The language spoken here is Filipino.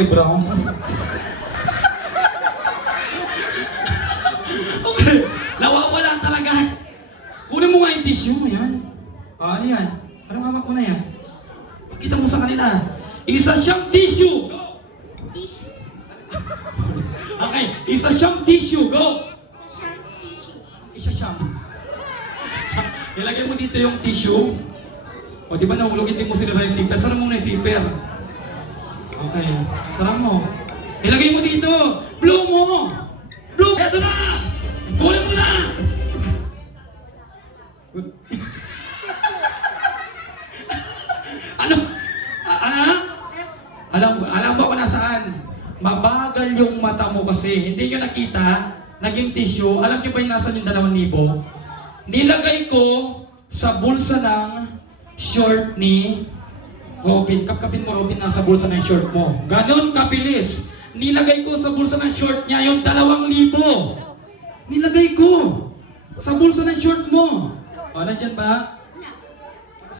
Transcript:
kulay brown. Okay, nawawala talaga. Kunin mo nga yung tissue, yan. Ano yan? Parang hamak mo na yan. Pakita mo sa kanila. Isa siyang tissue. Go! Tissue. Okay, isa siyang tissue. Go! Siyang tissue. Isa siyang. Ilagay mo dito yung tissue. O di ba nahulog, hindi mo sinira yung zipper? Sarang mo na yung zipper. Okay, sarang mo. Ilagay mo dito. Blow mo! Blow! Eto na! Kunin mo na! Ano? Alam mo ako nasaan? Mabagal yung mata mo kasi. Hindi nyo nakita, naging tissue. Alam nyo ba yung nasan yung 2,000? Nilagay ko sa bulsa ng short ni Robin. Kapkapin mo, Robin, nasa bulsa ng short mo. Ganon kabilis. Nilagay ko sa bulsa ng short niya yung 2,000. Nilagay ko sa bulsa ng short mo. O, nandyan ba?